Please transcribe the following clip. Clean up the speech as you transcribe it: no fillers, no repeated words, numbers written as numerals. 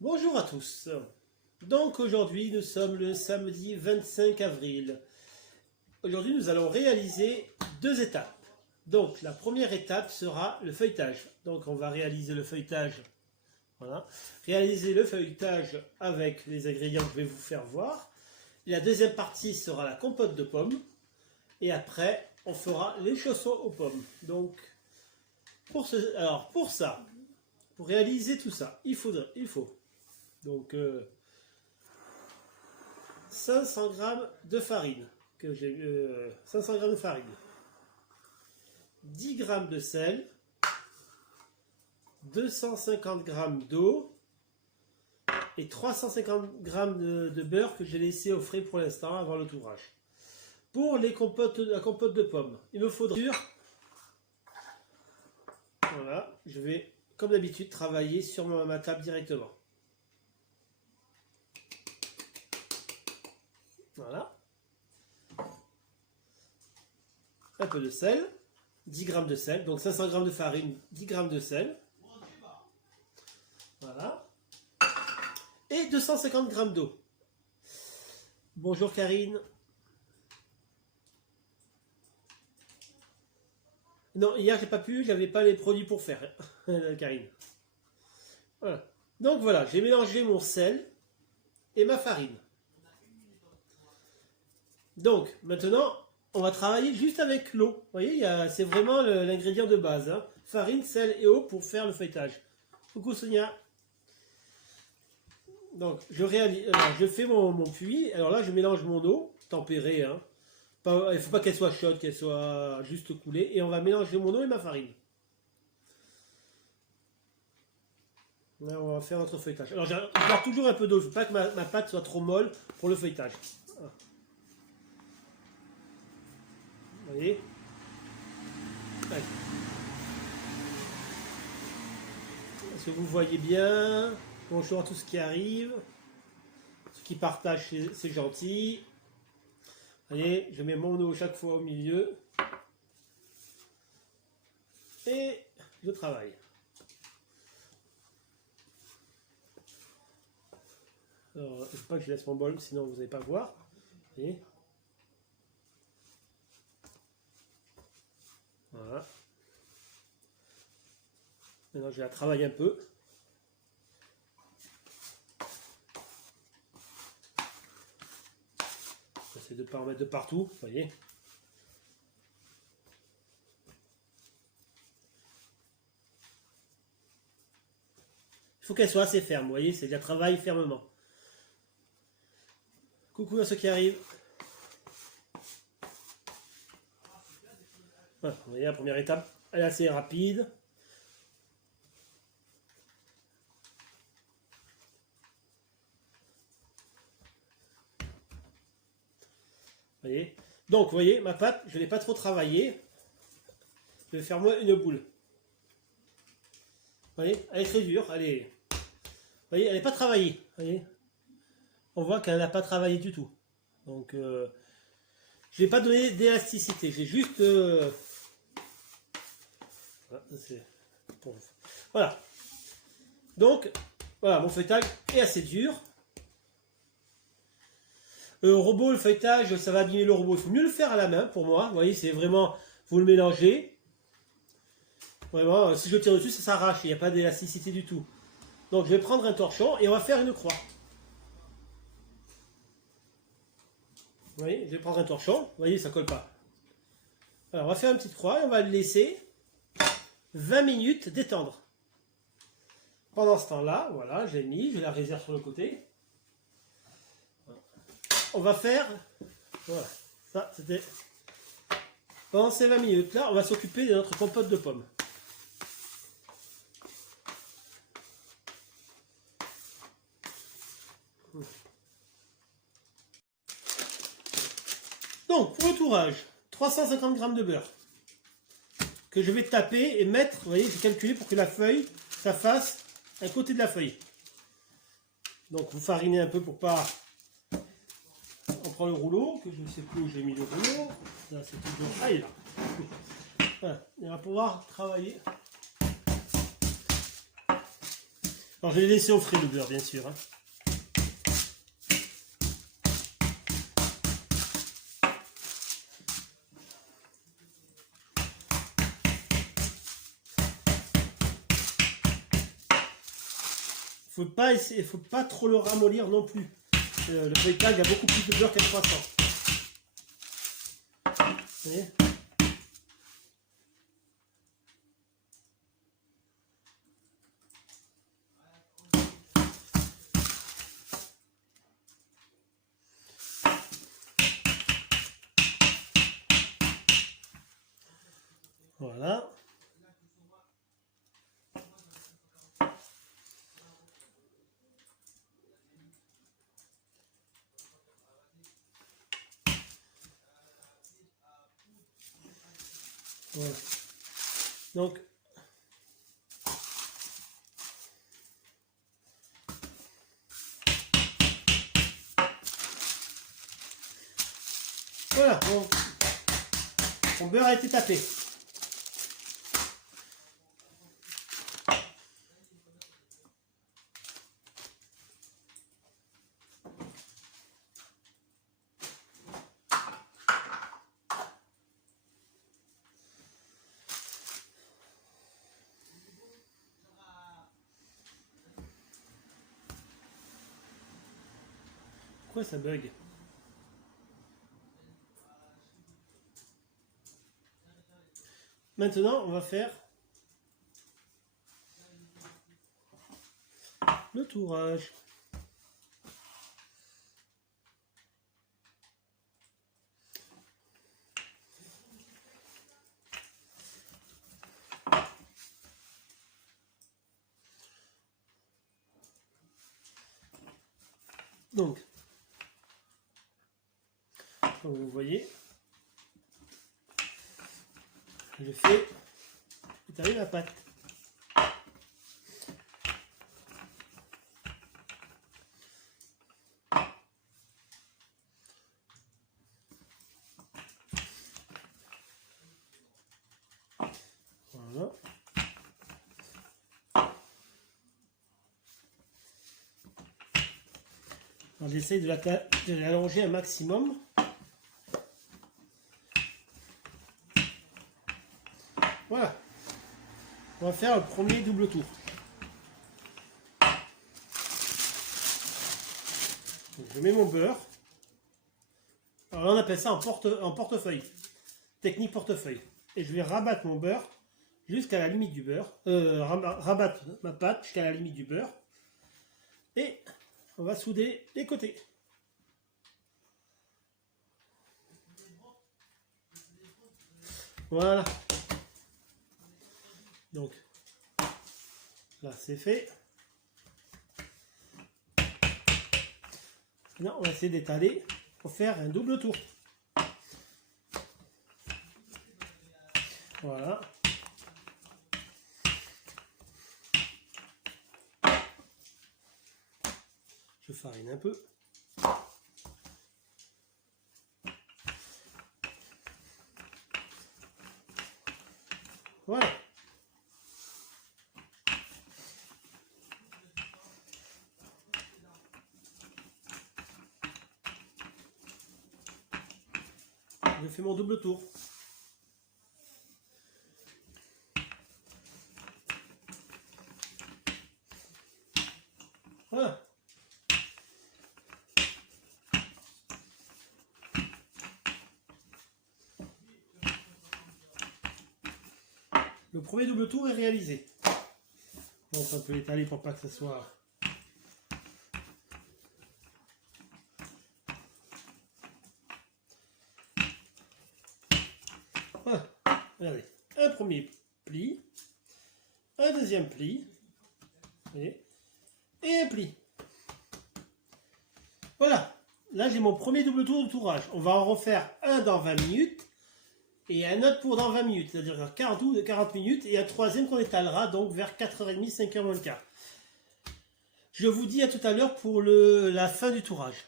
Bonjour à tous. Donc aujourd'hui nous sommes le samedi 25 avril. Aujourd'hui nous allons réaliser deux étapes. Donc la première étape sera le feuilletage. Donc on va réaliser le feuilletage. Voilà. Réaliser le feuilletage avec les ingrédients que je vais vous faire voir. Et la deuxième partie sera la compote de pommes. Et après on fera les chaussons aux pommes. Donc pour ça, pour réaliser tout ça, il faut donc 500 g de farine, 500 g de farine, 10 g de sel, 250 g d'eau et 350 g de beurre que j'ai laissé au frais pour l'instant avant le tourage. Pour la compote de pommes, il me faudra, voilà, je vais comme d'habitude travailler sur ma table directement. Voilà. Un peu de sel, 10 g de sel, donc 500 g de farine, 10 g de sel. Voilà. Et 250 g d'eau. Bonjour Karine. Non, hier j'ai pas pu, j'avais pas les produits pour faire, Karine. Voilà. Donc voilà, j'ai mélangé mon sel et ma farine. Donc maintenant, on va travailler juste avec l'eau. Vous voyez, c'est vraiment l'ingrédient de base. Hein. Farine, sel et eau pour faire le feuilletage. Coucou Sonia. Donc je fais mon puits. Alors là, je mélange mon eau tempérée. Hein. Il ne faut pas qu'elle soit chaude, qu'elle soit juste coulée. Et on va mélanger mon eau et ma farine. Là, on va faire notre feuilletage. Alors, je garde toujours un peu d'eau. Il ne faut pas que ma pâte soit trop molle pour le feuilletage. Voilà. Vous voyez? Allez. Est-ce que vous voyez bien? Bonjour à tous qui arrivent. Ceux qui partagent, c'est gentil. Allez, je mets mon eau chaque fois au milieu. Et je travaille. Alors, il ne faut pas que je laisse mon bol, sinon vous n'allez pas voir. Voyez. Voilà. Maintenant, je vais la travailler un peu. J'essaie de ne pas en mettre de partout, vous voyez. Il faut qu'elle soit assez ferme, vous voyez, c'est déjà travail fermement. Coucou à ceux qui arrivent. Voilà, vous voyez, la première étape, elle est assez rapide. Vous voyez. Donc, vous voyez, ma pâte, je ne l'ai pas trop travaillée. Je vais faire moi une boule. Vous voyez, elle est très dure. Vous voyez, elle n'est pas travaillée. Vous voyez, on voit qu'elle n'a pas travaillé du tout. Donc, je n'ai pas donné d'élasticité. J'ai juste... Voilà. Donc, voilà, mon feuilletage est assez dur. Le robot, le feuilletage, ça va abîmer le robot. Il faut mieux le faire à la main, pour moi. Vous voyez, c'est vraiment... Vous le mélangez. Vraiment, si je tire dessus, ça s'arrache. Il n'y a pas d'élasticité du tout. Donc, je vais prendre un torchon et on va faire une croix. Vous voyez, je vais prendre un torchon. Vous voyez, ça ne colle pas. Alors, on va faire une petite croix et on va le laisser 20 minutes détendre. Pendant ce temps-là, voilà, j'ai mis, je la réserve sur le côté. On va faire, voilà, ça c'était, pendant ces 20 minutes là, on va s'occuper de notre compote de pommes. Donc, pour le tourage, 350 g de beurre que je vais taper et mettre, vous voyez, j'ai calculé pour que la feuille, ça fasse un côté de la feuille. Donc, vous farinez un peu pour pas... On prend le rouleau, que je ne sais plus où j'ai mis le rouleau. Là, c'est toujours... Ah, il est là. Voilà. Et on va pouvoir travailler. Alors je l'ai laissé au frais le beurre, bien sûr. Hein. Faut pas trop le ramollir non plus. Le feuilletage a beaucoup plus de beurre qu'un croissant. Vous voyez ? Voilà. Voilà. Donc, voilà, mon beurre a été tapé. Pourquoi ça bug? Maintenant, on va faire le tourage. Donc, comme vous voyez, je fais étaler la pâte. Voilà. J'essaye de l'allonger un maximum. Voilà. On va faire le premier double tour. Donc, je mets mon beurre. Alors là, on appelle ça en portefeuille. Technique portefeuille. Et je vais rabattre mon beurre jusqu'à la limite du beurre. Rabattre ma pâte jusqu'à la limite du beurre. Et on va souder les côtés. Voilà. Donc, là c'est fait. Maintenant, on va essayer d'étaler pour faire un double tour. Voilà. Je farine un peu. Voilà. Je fais mon double tour. Voilà. Le premier double tour est réalisé. Donc on peut l'étaler pour pas que ça soit... Voilà. Regardez. Un premier pli. Un deuxième pli. Et un pli. Voilà. Là j'ai mon premier double tour de tourage. On va en refaire un dans 20 minutes. Et un autre pour dans 20 minutes, c'est-à-dire 40 minutes, et un troisième qu'on étalera donc vers 4h30, 5h moins le quart. Je vous dis à tout à l'heure pour la fin du tourage.